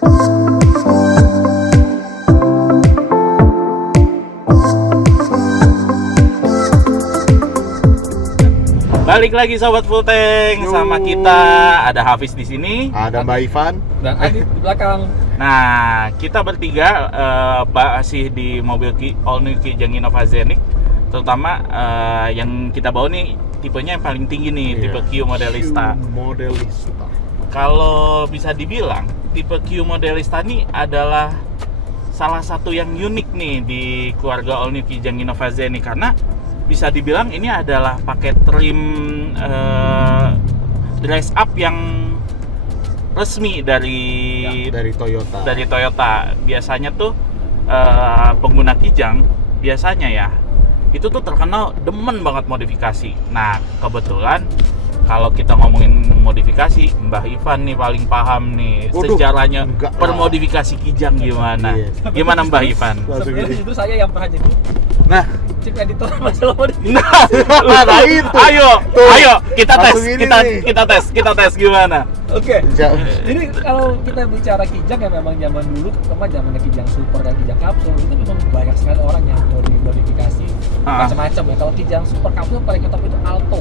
Balik lagi sobat Full Tank sama kita, ada Hafiz di sini, ada Mbak Ivan dan Adit di belakang. Nah, kita bertiga masih di mobil All New Kijang Innova Zenix, terutama yang kita bawa nih tipenya yang paling tinggi nih, tipe Q Modelista. Kalau bisa dibilang tipe Q Modelista nih adalah salah satu yang unik nih di keluarga All New Kijang Innova Zenix, karena bisa dibilang ini adalah pakai trim dress up yang resmi dari Toyota. Dari Toyota. Biasanya tuh pengguna Kijang biasanya ya itu tuh terkenal demen banget modifikasi. Nah, kebetulan kalau kita ngomongin modifikasi, Mbah Ivan nih paling paham nih. Waduh, sejarahnya permodifikasi Kijang gimana. Iya. Gimana Mbah Ivan? Sebenarnya itu saya yang pernah jadi chief editor masalah Nah, itu. Ayo kita tes, Langsung kita tes gimana? Oke. Jadi kalau kita bicara Kijang ya memang zaman dulu, terutama zamannya Kijang Super dan Kijang Kapsul itu memang banyak sekali orang yang mau dimodifikasi macam-macam ya. Kalau Kijang Super Kapsul paling top itu Alto,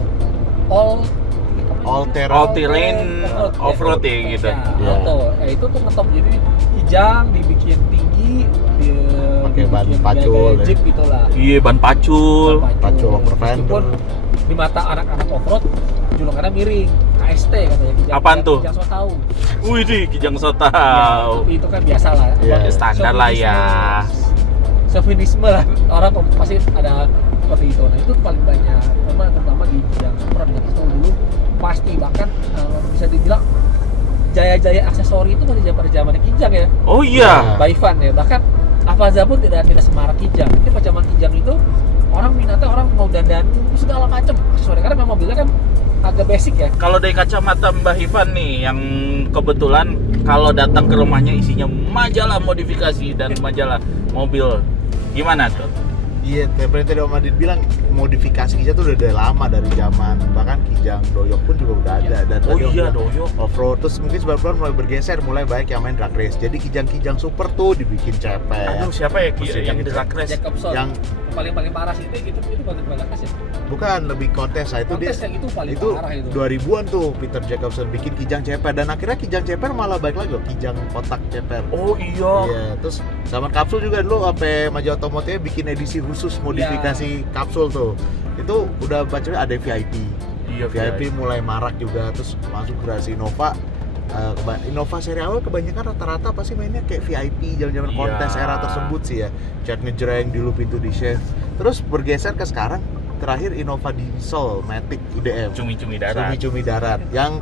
all terrain off-road ya gitu. Alto. Itu tuh ngetop, jadi Kijang dibikin tinggi, pakai ban pacul Jeep gitulah. Iya, ban pacul over fender. Meskipun di mata anak-anak off-road julukannya miring, KST katanya. Apaan tuh? Kijang Sotau. Wih, Kijang Sotau. Ya, tapi itu kan biasa lah. Ya, standar lah ya. Chauvinisme lah, orang pasti ada seperti itu. Nah, itu paling banyak, terutama di Kijang Super dan Kapsul dulu pasti, bahkan bisa dibilang jaya-jaya aksesori itu masih pada zamannya Kijang ya. Oh iya. Mbak Ivan ya, bahkan Avanza pun tidak semarak Kijang. Jadi pada zaman Kijang itu orang minatnya, orang mau dandan segala macam aksesori, karena memang mobilnya kan agak basic ya. Kalau dari kacamata Mbah Ivan nih, yang kebetulan kalau datang ke rumahnya isinya majalah modifikasi dan majalah mobil, gimana tuh? Iya, seperti tadi Om Adit bilang, modifikasi Kijang tuh udah dari lama, dari zaman bahkan Kijang Doyok pun juga udah ada. Dan Doyok off-road, terus mungkin sebenarnya mulai bergeser, mulai banyak yang main drag race. Jadi Kijang Super tuh dibikin cepet. Aduh, siapa ya yang di drag race? Jacobson. Yang paling parah sih itu konten drag race ya. Bukan, lebih kontes. Nah, itu kontes dia. yang itu paling itu parah itu. 2000-an tuh Peter Jacobson bikin Kijang ceper, dan akhirnya Kijang ceper malah baik lagi loh, Kijang kotak ceper. Oh iya. Iya, terus zaman Kapsul juga dulu sampai majalah otomotifnya bikin edisi khusus modifikasi Kapsul tuh. Itu udah bacanya ada VIP. Iya, VIP mulai marak juga, terus masuk generasi Innova. Innova seri awal kebanyakan rata-rata pasti mainnya kayak VIP zaman-zaman kontes era tersebut sih ya. Cat ngejreng dulu, pintu di shave. Terus bergeser ke sekarang, terakhir Innova Diesel Matic IDM. Cumi-cumi darat. Yang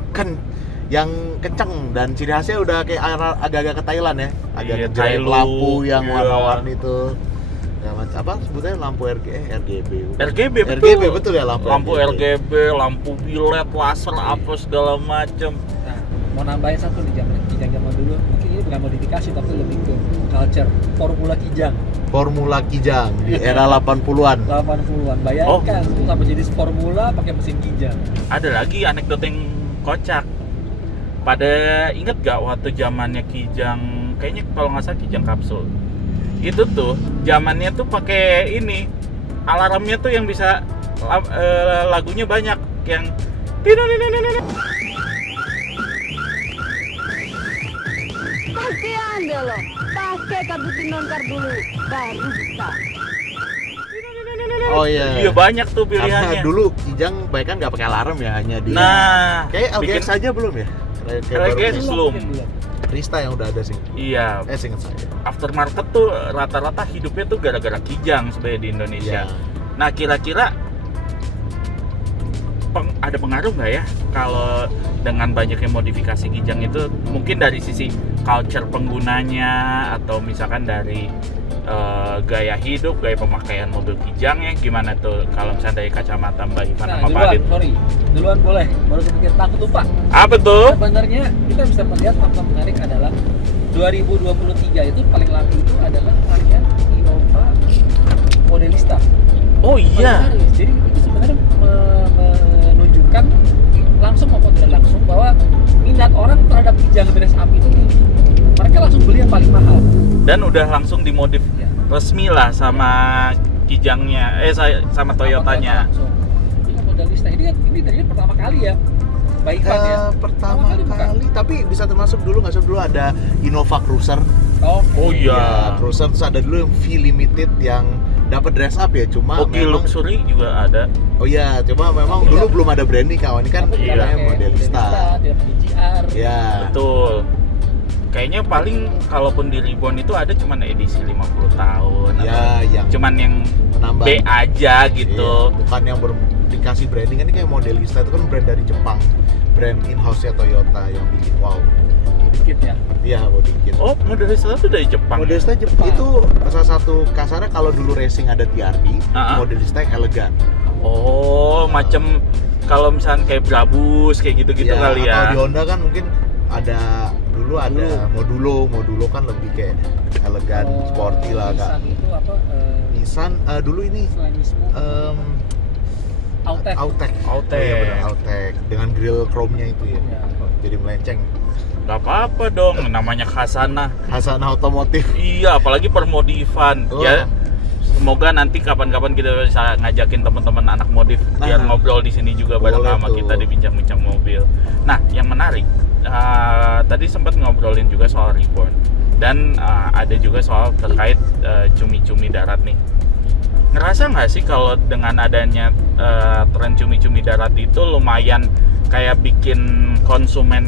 kenceng, dan ciri khasnya udah kayak agak-agak ke Thailand ya. Agak ngejreng lampu yang warna-warni itu. Ya, apa sebutnya lampu RGB betul ya, lampu RGB, lampu bilet, laser, apa segala macam. Nah, mau nambahin satu nih, Kijang dulu mungkin ini bukan modifikasi tapi lebih ke culture, Formula Kijang di era 80-an. Bayangkan tuh sampai jadi Formula pakai mesin Kijang. Ada lagi anekdot yang kocak. Pada inget gak waktu zamannya Kijang, kayaknya kalau nggak salah Kijang Kapsul, itu tuh zamannya tuh pakai ini alarmnya tuh yang bisa lagunya banyak, yang pasti Anda loh, pakai kartu non-car dulu baru bisa. Oh iya. Iya, banyak tuh pilihannya. Karena dulu Kijang banyak kan nggak pakai alarm ya, hanya di. Nah, kayak LGS saja belum ya? LGS belum. Rista yang udah ada sih. Iya. Seingat saya. Aftermarket tuh rata-rata hidupnya tuh gara-gara Kijang sebenarnya di Indonesia. Ya. Nah, kira-kira ada pengaruh nggak ya kalau dengan banyaknya modifikasi Kijang itu, mungkin dari sisi culture penggunanya atau misalkan dari gaya hidup, gaya pemakaian mobil Kijangnya gimana tuh kalau misalnya dari kacamata Mbak Ivan sama Pak Adit? Duluan boleh, baru kepikir takut lupa. Apa tuh? Sebenarnya kita bisa melihat fakta menarik adalah 2023 itu paling laku itu adalah varian Innova Modelista. Oh iya. Jadi itu sebenarnya menunjukkan langsung maupun tidak langsung bahwa minat orang terhadap Kijang dress up itu tinggi. Mereka langsung yang paling mahal. Dan udah langsung dimodif Ya. resmi lah sama Kijangnya, sama Toyotanya. Langsung. Ini Modelista ini dari pertama kali ya. Baikan ya. Pertama bukan? kali, tapi bisa termasuk dulu nggak sih, dulu ada Innova Cruiser. Oh iya. Cruiser, terus ada dulu yang V Limited yang dapat dress up ya, cuma Oke, Luxury juga ada. Oh iya, cuma memang Tapi dulu nggak- belum ada branding kawan, ini kan Tapi Iya. namanya Modelista. Dia pakai GR. Ya. Betul. Kayaknya paling kalaupun di Reborn itu ada cuman edisi 50 tahun Ya, atau yang cuman yang penambah. B aja gitu. Iya, bukan yang dikasih branding. Ini kayak Modelista itu kan brand dari Jepang, brand in-house-nya Toyota yang bikin wow. Dikit ya. Iya, mau dikit. Oh, Modelista itu dari Jepang. Modelista Jepang itu salah satu kasarnya, kalau dulu racing ada TRD, Modelista yang elegan. Oh, macam kalau misalnya kayak Brabus kayak gitu-gitu Ya, kali atau ya. di Honda kan mungkin ada Modulo kan lebih kayak elegan, sporty lah kak. Nissan itu apa? Nissan dulu ini Selain Nismo. Autek. Autek. Autek. Oh, iya benar, Autek dengan grill chrome-nya itu ya. Ya. Jadi melenceng. Gak apa-apa dong, namanya Khasana. Hasana Otomotif. Iya, apalagi permodifan. Oh. Ya, semoga nanti kapan-kapan kita bisa ngajakin teman-teman anak modif biar Nah. ngobrol di sini juga bareng Boleh sama tuh. kita di bincang-bincang mobil. Nah, yang menarik, tadi sempat ngobrolin juga soal Reborn dan ada juga soal terkait cumi-cumi darat nih. Ngerasa nggak sih kalau dengan adanya tren cumi-cumi darat itu lumayan kayak bikin konsumen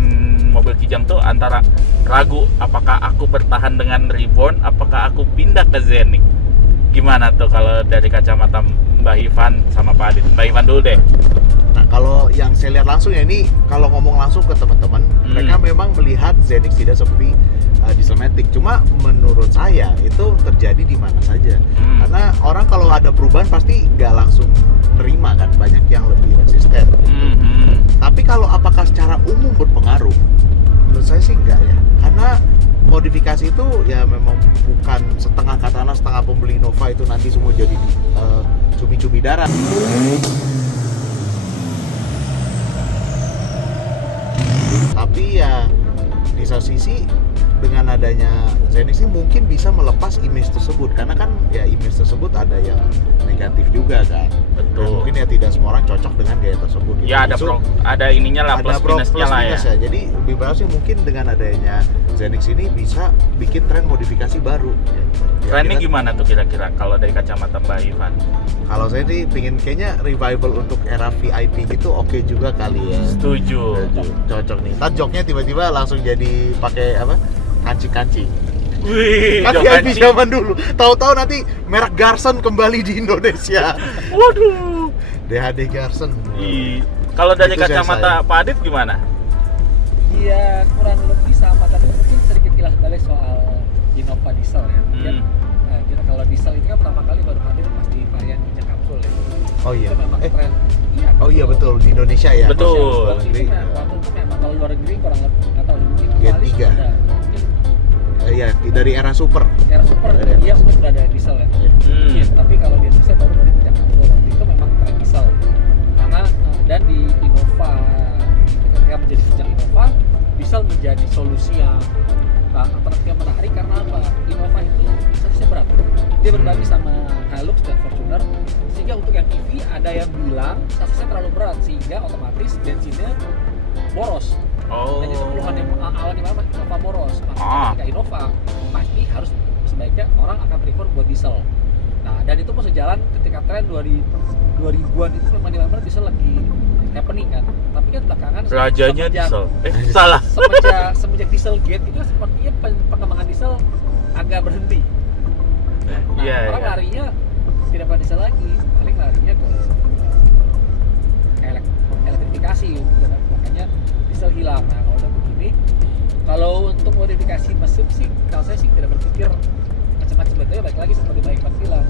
mobil Kijang tuh antara ragu apakah aku bertahan dengan Reborn, apakah aku pindah ke Zenix? Gimana tuh kalau dari kacamata Mbak Ivan sama Pak Adit? Mbak Ivan dulu deh. Nah, kalau yang saya lihat langsung ya, ini kalau ngomong langsung ke teman-teman, mereka memang melihat Zenix tidak seperti Dieselmatic. Cuma menurut saya itu terjadi di mana saja. Karena orang kalau ada perubahan pasti nggak langsung terima kan, banyak yang lebih resisten. Tapi kalau apakah secara umum berpengaruh? Menurut saya sih enggak ya. Karena modifikasi itu ya memang bukan setengah katana setengah pembeli Innova itu nanti semua jadi cumi-cumi darat. Tapi ya di satu sisi dengan adanya Zenix ini mungkin bisa melepas image tersebut, karena kan ya image tersebut ada yang negatif juga kan. Betul. Dan mungkin ya tidak semua orang cocok dengan gaya tersebut. Ya ada ada ininya lah, plus minusnya lah ya. Jadi lebih bagus sih mungkin dengan adanya Zenix ini bisa bikin tren modifikasi baru. Ya, Trennya kita- gimana tuh kira-kira kalau dari kacamata Mbak Ivan? Kalau saya sih pingin kayaknya revival untuk era VIP gitu oke juga kali ya. Setuju. Cocok nih. Ntar joknya tiba-tiba langsung jadi pakai apa? Kancing-kancing. Wih, Kan jok VIP kancing. zaman dulu. Tahu-tahu nanti merek Garson kembali di Indonesia. Waduh. DHD Garson. Kalau dari Itu saya kacamata Pak Adit gimana? Iya, kurang lebih sama, tapi mungkin sedikit kilas balik soal Innova diesel ya. Mungkin kita kalau diesel itu kan pertama kali baru hadir pas di varian injek kapsul ya. Oh iya. Itu memang tren. Iya. Oh iya betul di Indonesia ya. Betul. Luar Waktu negeri. itu memang kalau luar negeri kurang lebih nggak tahu mungkin Gen Qualis 3. ada. Mungkin Iya, dari era super. era super Dari era dia sudah ada diesel ya. Mungkin, tapi kalau di Indonesia baru dari injek kapsul. Waktu itu memang tren diesel. Karena dan di Innova ketika menjadi sejak Innova diesel menjadi solusi yang yang menarik karena apa? Innova itu sausnya berat. Dia berbagi sama Hilux dan Fortuner, sehingga untuk yang EV ada yang bilang sausnya terlalu berat sehingga otomatis bensinnya boros. Oh. Dan itu keluhan yang awal di mana Innova boros. Makanya ketika Innova pasti harus sebaiknya orang akan prefer buat diesel. Nah, dan itu pun sejalan ketika tren 2000-an itu memang di mana diesel lagi happening kan. Tapi kan belakangan Rajanya semenjak- diesel. Salah. semenjak Dieselgate itu sepertinya pengembangan diesel agak berhenti. Nah, Iya, orang iya. larinya tidak pada diesel lagi, paling larinya ke elektrifikasi gitu kan. Makanya diesel hilang. Nah, kalau udah begini, kalau untuk modifikasi mesin sih, kalau saya sih tidak berpikir macam-macam. Betulnya baik lagi seperti Pak Ivan bilang,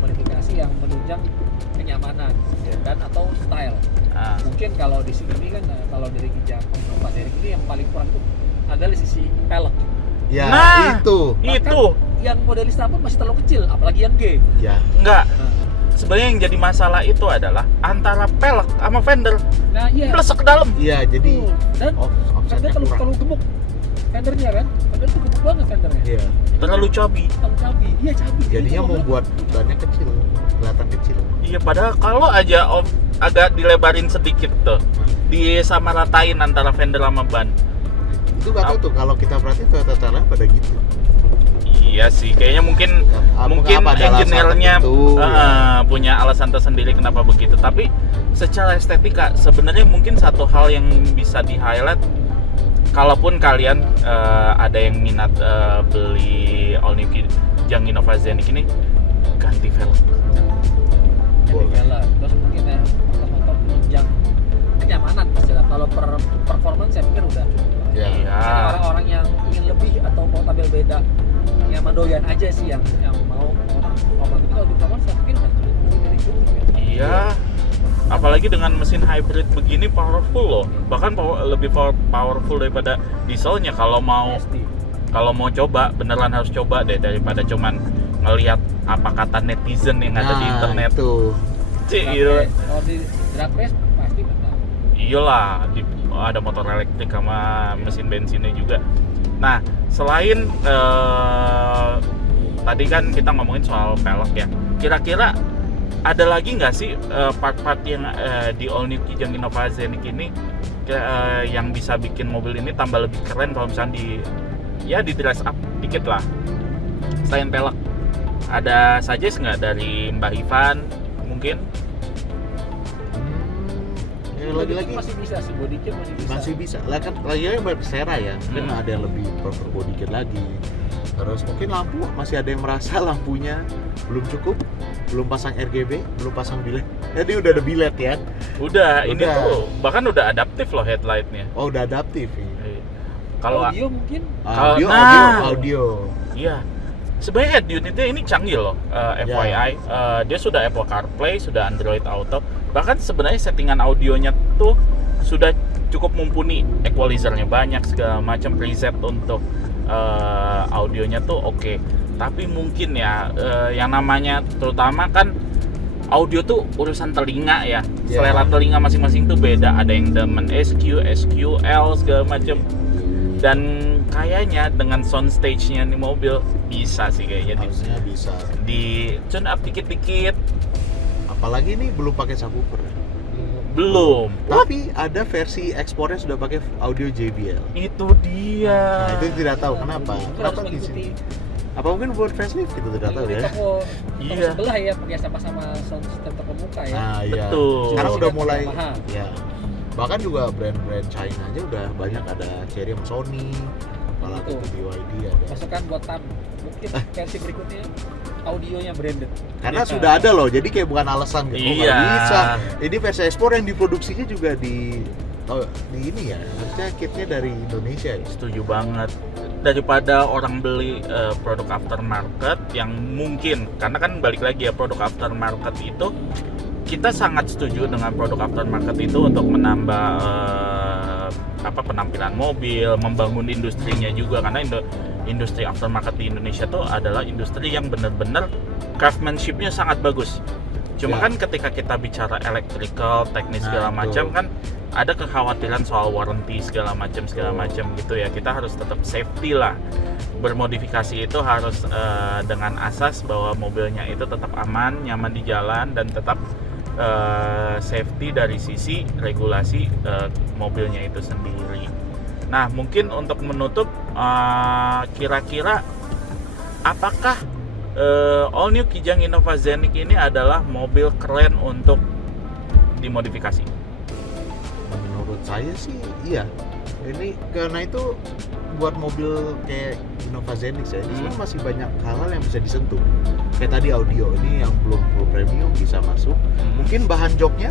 modifikasi yang menunjang kenyamanan dan atau style. Mungkin kalau di sini kan kalau dari Kijang Innova dari ini yang paling kurang itu adalah sisi pelek. Ya, Nah. itu. Itu Yang modelista pun masih terlalu kecil, apalagi yang G. Ya. enggak. Nah, Sebenarnya yang jadi masalah itu adalah antara pelek sama fender nah iya. blesek ke dalam. Iya, jadi Tuh. Dan offsetnya karena kurang. terlalu gemuk. Fendernya kan, Fender tuh gede banget fendernya. Iya. Terlalu chubby. Terlalu cabi, iya cabi. Jadinya Itu mau gua buat bannya kecil, kelihatan kecil. Iya, padahal kalau aja agak dilebarin sedikit tuh, disamaratain antara fender sama ban. Itu nggak tahu tuh kalau kita perhatiin Toyota Corolla pada gitu. Iya sih, kayaknya mungkin Mungkin apa, ada alasan engineer-nya tertentu, ya. punya alasan tersendiri kenapa begitu. Tapi secara estetika sebenarnya mungkin satu hal yang bisa di-highlight, kalaupun kalian ada yang minat beli all new Kijang Innova Zenith ini, ganti velg. Jadi velg, terus mungkin ya foto-foto penunjang kenyamanan pasti lah. Kalau performance saya pikir udah cukup. Ya. Iya. Jadi orang-orang yang ingin lebih atau mau tampil beda, yang doyan aja sih yang mau tapi kalau di performance saya pikir udah cukup ya. Iya. Apalagi dengan mesin hybrid begini powerful loh. Bahkan lebih powerful daripada dieselnya kalau mau Pasti. coba, beneran harus coba deh daripada cuman ngelihat apa kata netizen yang ada di internet. Itu. Cih, iya. Kalau di drag race pasti menang. Iyalah, ada motor elektrik sama mesin bensinnya juga. Nah, selain tadi kan kita ngomongin soal pelek ya. Kira-kira ada lagi nggak sih part-part yang di all new Kijang Innova Zenith ini yang bisa bikin mobil ini tambah lebih keren kalau misalnya di dress up dikit lah selain pelek? Ada suggest nggak dari Mbak Ivan mungkin? Ya, lagi-lagi masih bisa sih, body kit masih bisa. lah kan lagi-lagi bersera ya. Mungkin ada yang lebih prefer body kit lagi. Terus mungkin lampu masih ada yang merasa lampunya belum cukup, belum pasang RGB, belum pasang bilet. Jadi udah ada bilet ya. Udah, ini Udah. tuh bahkan udah adaptif loh headlightnya. Oh, udah adaptif ya. Kalau audio mungkin Audio, Nah. audio. iya, sebenarnya head unitnya ini canggih loh, FYI. Dia sudah Apple CarPlay, sudah Android Auto. Bahkan sebenarnya settingan audionya tuh sudah cukup mumpuni. Equalizernya banyak, segala macam preset untuk audionya tuh oke. Tapi mungkin ya yang namanya terutama kan audio tuh urusan telinga ya. Ya. Selera telinga masing-masing tuh beda. Ada yang demen SQ, SQL segala macam. Dan kayaknya dengan soundstage-nya nih mobil bisa sih kayaknya Harusnya bisa. di tune up dikit-dikit. Apalagi ini belum pakai subwoofer. Belum. Tapi ada versi ekspornya sudah pakai audio JBL. Itu dia. Nah, itu tidak tahu kenapa. Itu Kenapa harus di sini? mengikuti Apa mungkin buat facelift kita tidak tahu di ya. toko Iya. sebelah ya, pakai sama-sama sound system toko muka ya. Nah, iya. Betul. Sekarang udah Jenisnya mulai Yamaha. ya. Bahkan juga brand-brand China aja udah banyak, ada Cherry sama Sony. Malah Betul. itu BYD ada. Masukan buat tab. Mungkin versi berikutnya audionya branded. Karena Iya. sudah ada loh, jadi kayak bukan alasan gitu. Oh, Iya. nggak bisa. Ini versi ekspor yang diproduksinya juga di ini ya. Maksudnya kitnya dari Indonesia ya. Setuju banget. Daripada orang beli produk aftermarket yang mungkin, karena kan balik lagi ya, produk aftermarket itu kita sangat setuju dengan produk aftermarket itu untuk menambah penampilan mobil, membangun industrinya juga, karena industri aftermarket di Indonesia tuh adalah industri yang benar-benar craftsmanship-nya sangat bagus. Cuma Ya. kan ketika kita bicara electrical, teknis Nah, segala itu. macam kan ada kekhawatiran soal warranty segala macam gitu ya. Kita harus tetap safety lah. Bermodifikasi itu harus dengan asas bahwa mobilnya itu tetap aman, nyaman di jalan, dan tetap safety dari sisi regulasi mobilnya itu sendiri. Nah, mungkin untuk menutup, kira-kira apakah all new Kijang Innova Zenith ini adalah mobil keren untuk dimodifikasi? Menurut saya sih iya. Ini karena itu buat mobil kayak Innova Zenith ya, ini sebenarnya masih banyak hal-hal yang bisa disentuh. Kayak tadi audio ini yang belum full premium bisa masuk. Mungkin bahan joknya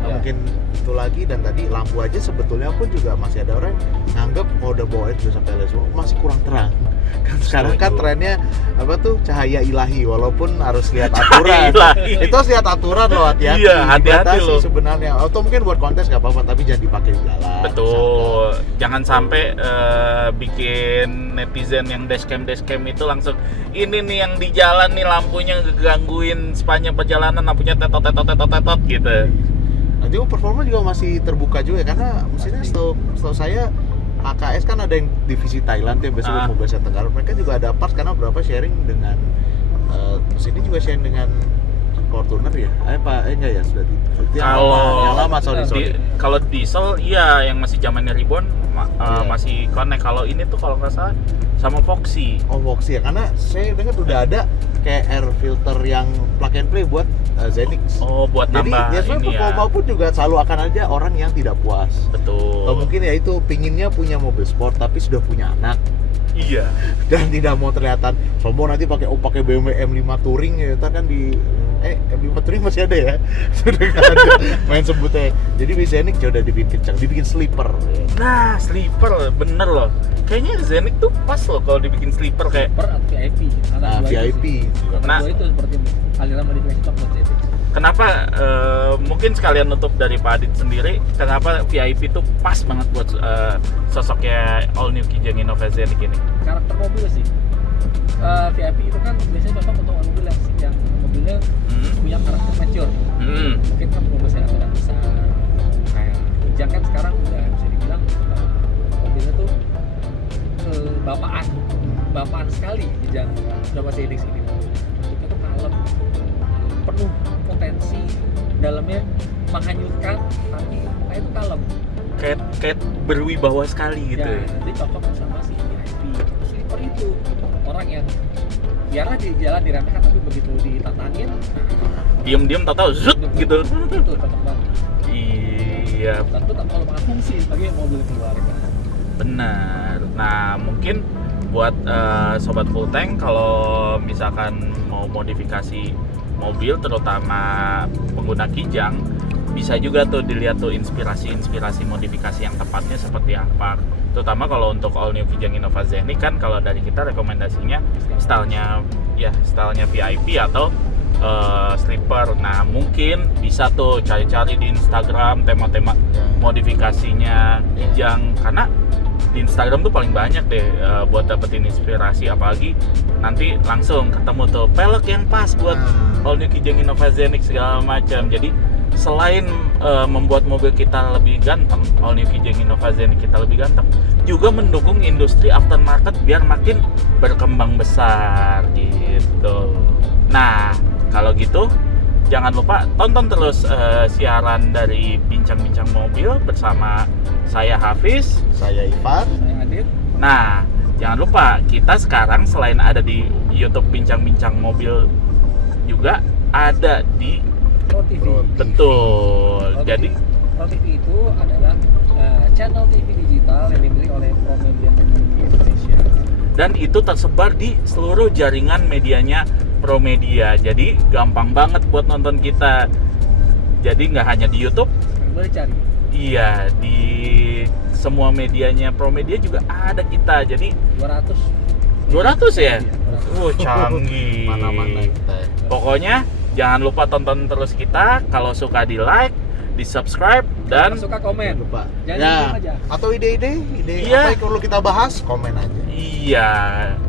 Ya. mungkin itu lagi, dan tadi lampu aja sebetulnya pun juga masih ada orang nganggap kalau udah bawa itu sampai LSO masih kurang terang. Kan sekarang kan Setuju. trennya apa tuh, cahaya ilahi, walaupun harus lihat aturan. Ilahi. Itu harus lihat aturan loh, hati-hati. Iya, hati-hati Dibatasi loh. sebenarnya. Atau mungkin buat kontes nggak apa-apa, tapi jangan dipakai di jalan. Betul. Jangan sampai bikin netizen yang dashcam itu langsung ini nih yang di jalan nih lampunya ngegangguin sepanjang perjalanan, lampunya tetot gitu. Nah, juga performa juga masih terbuka juga, karena mesinnya setahu saya HKS kan ada yang divisi Thailand yang biasanya Mobil Asia Tenggara, mereka juga ada parts karena berapa sharing dengan sini juga sharing dengan Fortuner ya? Enggak ya sudah yang lama sorry. Kalau diesel iya yang masih zamannya Ribbon masih connect. Kalau ini tuh kalau nggak salah sama Foxy. Oh Foxy ya, karena saya dengar udah ada kayak air filter yang plug and play buat Zenix. Oh buat jadi nambah ya ini ya. performa pun juga selalu akan ada orang yang tidak puas. Betul. Atau mungkin ya itu pinginnya punya mobil sport tapi sudah punya anak. Iya. Dan tidak mau terlihat sombong nanti pakai BMW M5 Touring ya, ntar kan di M5 Touring masih ada ya. Sudah nggak ada main sebutnya. Jadi Zenix ya udah dibikin kencang, dibikin sleeper ya. Nah, sleeper bener loh. Kayaknya Zenix tuh pas loh kalau dibikin sleeper kayak atau VIP. VIP. Nah, itu seperti aliran modifikasi top buat Zenix. Kenapa mungkin sekalian nutup dari Pak Adit sendiri, kenapa VIP tuh pas banget buat sosoknya All New Kijang Innova Zenix ini? Karakter mobil sih. VIP itu kan biasanya cocok untuk mobil yang mobilnya punya karakter mature. Mungkin kan mobilnya agak besar. Kayak Kijang kan sekarang udah bisa dibilang mobilnya tuh bapaan sekali Kijang Innova Zenix ini. Itu tuh kalem, penuh potensi, dalamnya menghanyutkan tapi kayak itu kalem. Kayak berwibawa sekali gitu. Ya, nanti cocok sama si VIP. Sleeper itu orang yang biarlah di jalan diremehkan tapi begitu ditatangin Diam-diam tahu zut gitu. Itu cocok banget. Iya. Tentu tanpa lupa fungsi sebagai mobil keluarga. Benar. Nah, mungkin buat sobat full tank kalau misalkan mau modifikasi mobil terutama pengguna Kijang, bisa juga tuh dilihat tuh inspirasi modifikasi yang tepatnya seperti apa. Terutama kalau untuk All New Kijang Innova Zenix kan kalau dari kita rekomendasinya stylenya VIP atau sleeper. Nah, mungkin bisa tuh cari-cari di Instagram tema-tema modifikasinya Kijang, karena di Instagram tuh paling banyak deh buat dapetin inspirasi, apalagi nanti langsung ketemu tuh pelek yang pas buat All New Kijang Innova Zenix segala macam. Jadi selain membuat mobil kita lebih ganteng, All New Kijang Innova Zenix kita lebih ganteng, juga mendukung industri aftermarket biar makin berkembang besar gitu. Nah, kalau gitu jangan lupa tonton terus siaran dari Bincang-Bincang Mobil bersama saya Hafiz, saya Ivan, Saya Adit. Nah, jangan lupa kita sekarang selain ada di YouTube Bincang-Bincang Mobil juga ada di Pro TV. Betul. Jadi Pro TV itu adalah channel TV digital yang dimiliki oleh Promedia Teknologi Indonesia. dan itu tersebar di seluruh jaringan medianya Promedia. Jadi gampang banget buat nonton kita. Jadi nggak hanya di YouTube, Boleh cari. iya di semua medianya Promedia juga ada kita. Jadi 200 ya? Iya, 200. Canggih. mana-mana kita. Pokoknya jangan lupa tonton terus kita. Kalau suka di like, di subscribe, dan Kalau suka komen. Lupa. Jangan Ya, diam aja. atau ide Iya. apa yang perlu kita bahas, komen aja. iya.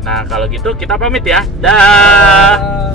Nah kalau gitu kita pamit ya. Dah.